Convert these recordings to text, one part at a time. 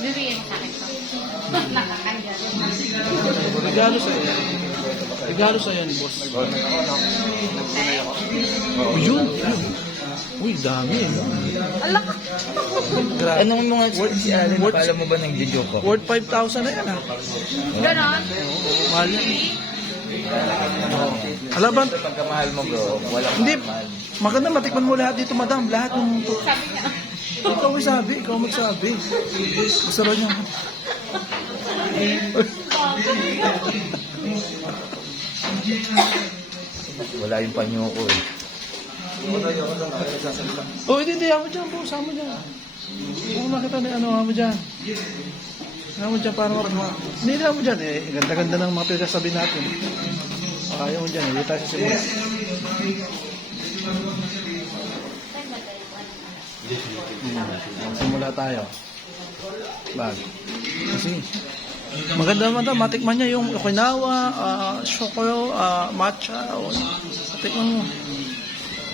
Bibigyan mo sa akin to. Nakakanya. Regalo sa'yo. Regalo sa'yo ni boss. Oh, yun. Uy, dami eh. Alak! Grabe. Anong mga si Allen, pala mo ba nang joke ako? Worth 5,000 na yan ah. Ganon? Mahal yan. Alam ba? Pagkamahal mo bro, walang Hindi. mahal. Maganda matikman mo lahat dito, madam. Lahat ng... Sabi niya. Ikaw ay sabi, ikaw magsabi. Masarap niya. Wala yung panyo ko eh. Oh, hindi, ako dyan po. Sama dyan. Kung makita na ano mo dyan. Ano mo dyan para mapagawa. Hindi na mo dyan eh. Ganda-ganda ng mga pinagsasabi natin. Ayaw mo dyan. Hindi tayo sa simula. Simula tayo. Bag. Kasi maganda naman daw. Matikman niya yung okinawa, shokyo, matcha. Matikman mo.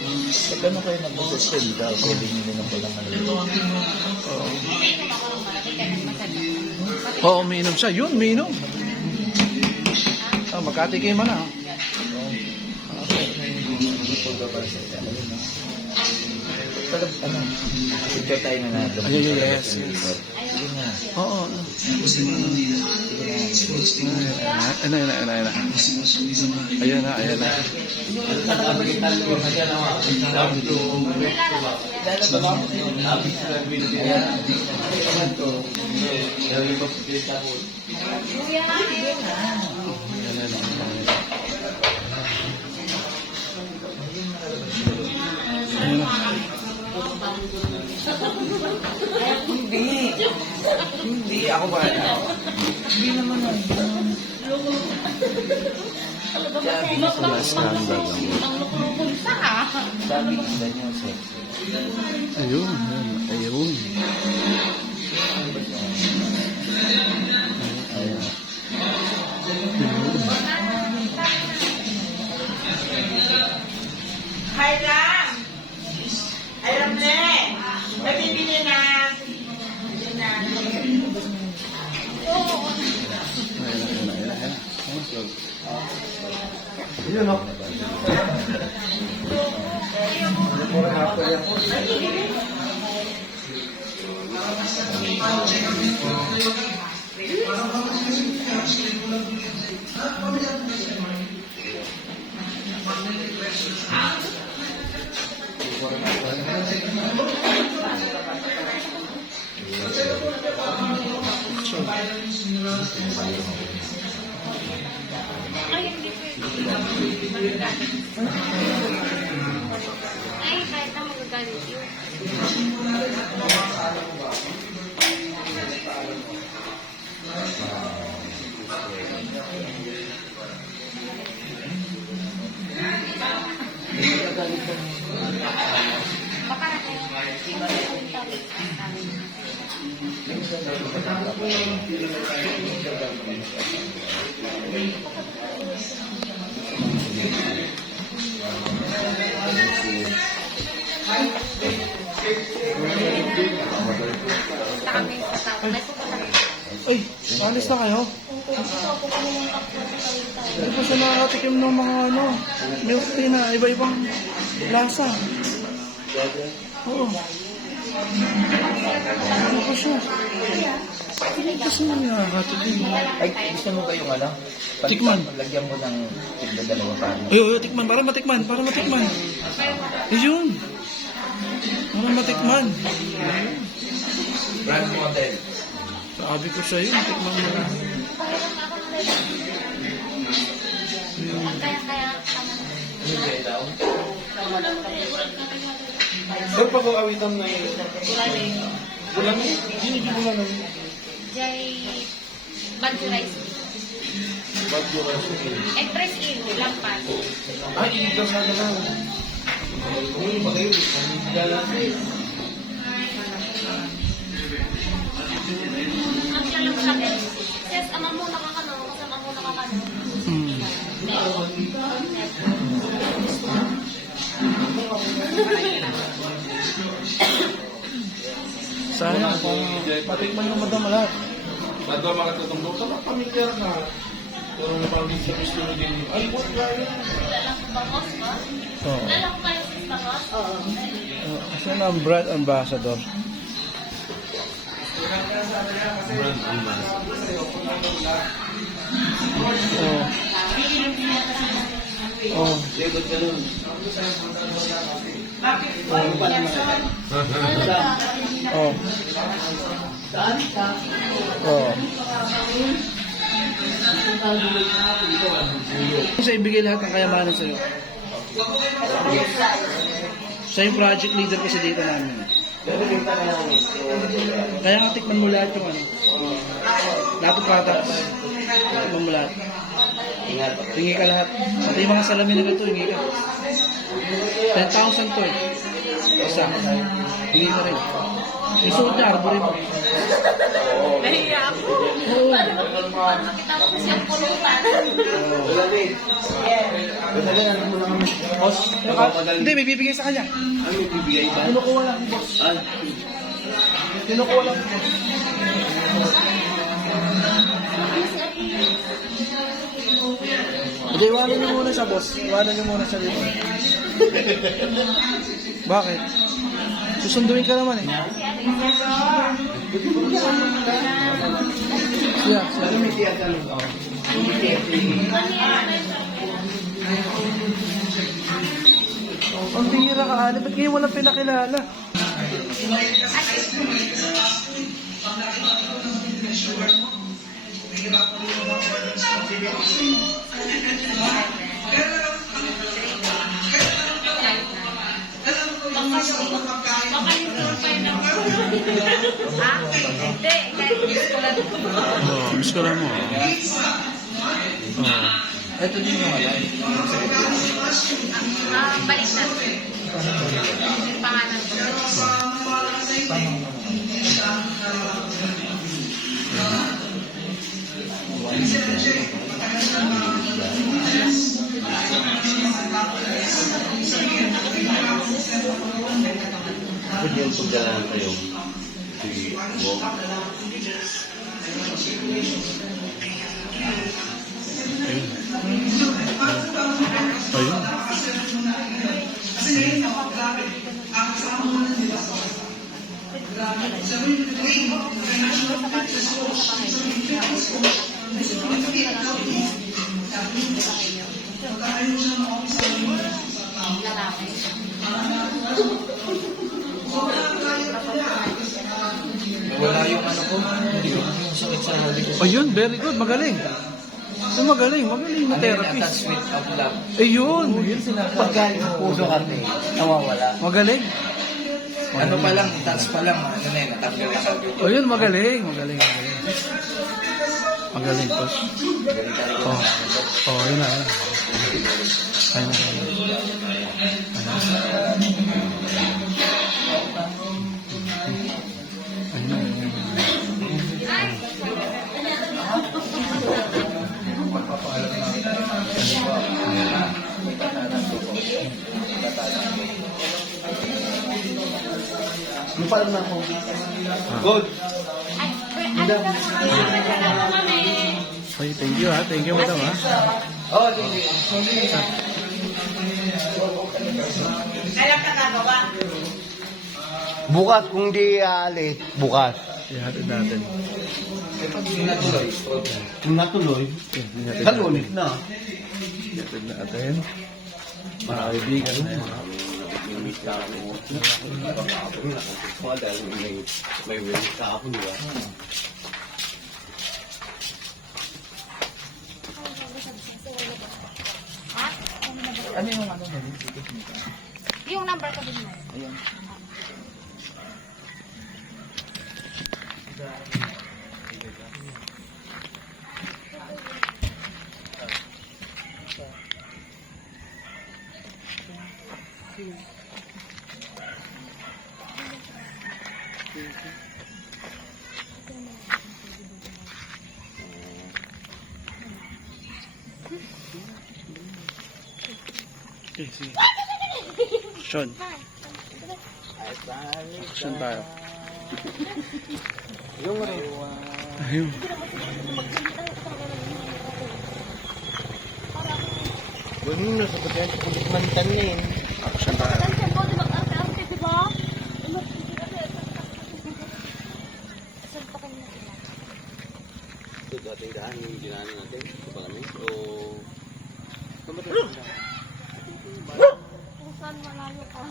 Pag ano kayo nag-session daw, pwede nyo nilang palang ano. Oo, umiinom siya. Yun, umiinom. Magkatikim na. Pag ano, picture tayo na natin. Ayun, yes. Sige na. Oo. Ayun na. Ayan na. Hindi, ako ba? Hindi naman ah. Wala scandal lang. Ang lukulukul sa ha. Sabi isda niyo, sex. Ayun. Hi lang! Alam na eh! Nabibili na! Ayun, no? Ay, hindi pwede. Ay, kahit na magagalit yun. Baka Ay, alis na kayo? Hindi pa siya nakakatikim ng mga milk tea na iba-ibang lasa. Oo. Hindi pa siya. Hindi pa siya nakakatikim. Ay, gusto mo ba yung ano? Tikman. Lagyan mo ng tigda-dalawa paano. Ay, tikman. Para matikman. Ayun. Para matikman. Brand model. Sabi ko sa'yo, tikman mo na. Sir, pag-awitan na yun. Bulan eh? Hindi bulan eh. Jay, bagyo rice. Bagyo rice. Express in, lampan. Ay, inig lang sana lang. Uy, magayon. Ang siya lang sa akin, says, amang muna ka kano, kasi amang muna ka kano. Hmm. Sayang, patikman yung madam lahat. Bago makatutong doon, tama pamilyar na. Pero napagin sa gusto nyo din. Ay, what kaya? Dala ko bangos ba? Oo. Dala ko kayo sa bangos? Oo. Kasi na ang brand ambassador. Brand ambassador. Oo. Oo. Likod ka nun. Oo. Oo. Kasi ibigay lahat ng kayamanan sa'yo. Siya yung project leader kasi dito namin. Kaya nga tikman mo lahat yung ano. Lahat ng products. Tikman mo lahat. Hingi ka lahat. Pati yung mga salamin na ito, hingi ka. 10,000 po eh. Isa. Hingi ka rin. Isuot niya, arbore mo. Nahiya ako. Oo. Nakita ko kasi ang pulutan. Boss, hindi, may bibigay sa kanya. Ano yung bibigay ba? Kinukuha lang, boss. Ay, Kinukuha lang, boss. Hindi, iwanan niyo muna siya, boss. Iwanan niyo muna siya dito. Bakit? Susunduin ka naman eh. Siya. Ang bihira ka, Ali. Ba't kayo walang pinakilala? Baka yung floor pa yung number 1. Ha? Hindi. Kahit miss ko lang. Oo, miss ko lang mo. Oo. Ito din yung wala. Balik na. Pangalan ko. Pwede yung pagdalaan kayo. Si Wong. Ayun. Lalaki. Wala yung ano ko. Hindi ko yung sakit sa hali ko. Ayun, very good. Magaling. Magaling na Ano yun, therapist. attachment of love. Ayun. Pagkain sa puso kasi, nawawala. Magaling. Ano pa lang, touch pa lang, ano na yun, natanggal na kagad. Ayun, magaling. Magaling. Magaling, boss. Oh. Oh, ayun na. Ayun na. Ayun na. Lupal na ako. good. Ay, ano na po kami? Ay, thank you ha. Thank you, madam ha. Oh, hindi. Kailan ka nagawa? Bukas kung di aalis, bukas. Ihatid natin. Eh, pag hindi natuloy, problem. Kung natuloy, Ihatid kalulit na. Ihatid natin. Mga kaibigan na yun. Dahil may wait ka ako, di ba? Ha? Ano yung ano mo? Yung number ko din mo. Ayan. Okay, sige. Action. Action tayo. Yung ano? Ayun. Huwag mo na sa pagkain sa pulit mantan na yun. Ako siya ba? Tansan mo, di mag-arte-arte, di ba? Saan pa kayo na sila? Ito dating daan yung dinaanan natin. Ito pa kami. O... Kamatay yung daan. Kung saan malayo ka.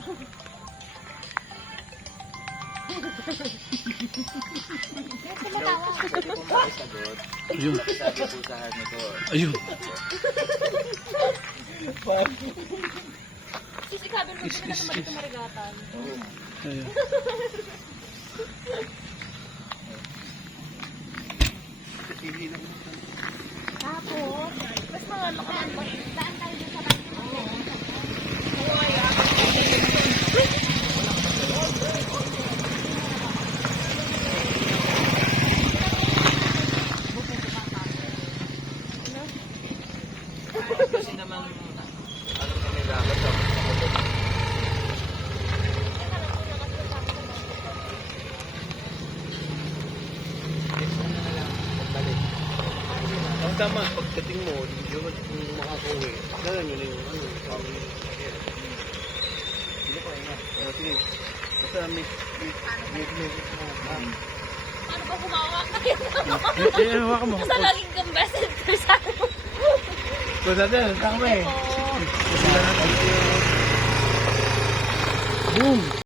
Sagot. Ayun. Sabi po sa akin ito. Ayun. Sisikabin mo sila na mali marigatan. Ayun. Tapos, mas mga makaman mo. Daan tayo dun sa Kasi naman, ano kami dapat sa Ang tama, pagdating mo, yung makakauwi. Ganun yun yung ano. Hindi pa nga. Sige. Basta may Paano ba humawak na yun? Eh, hawakan mo. Basta laging kang best friend sa akin. Kung natin, kami. Oo. Boom!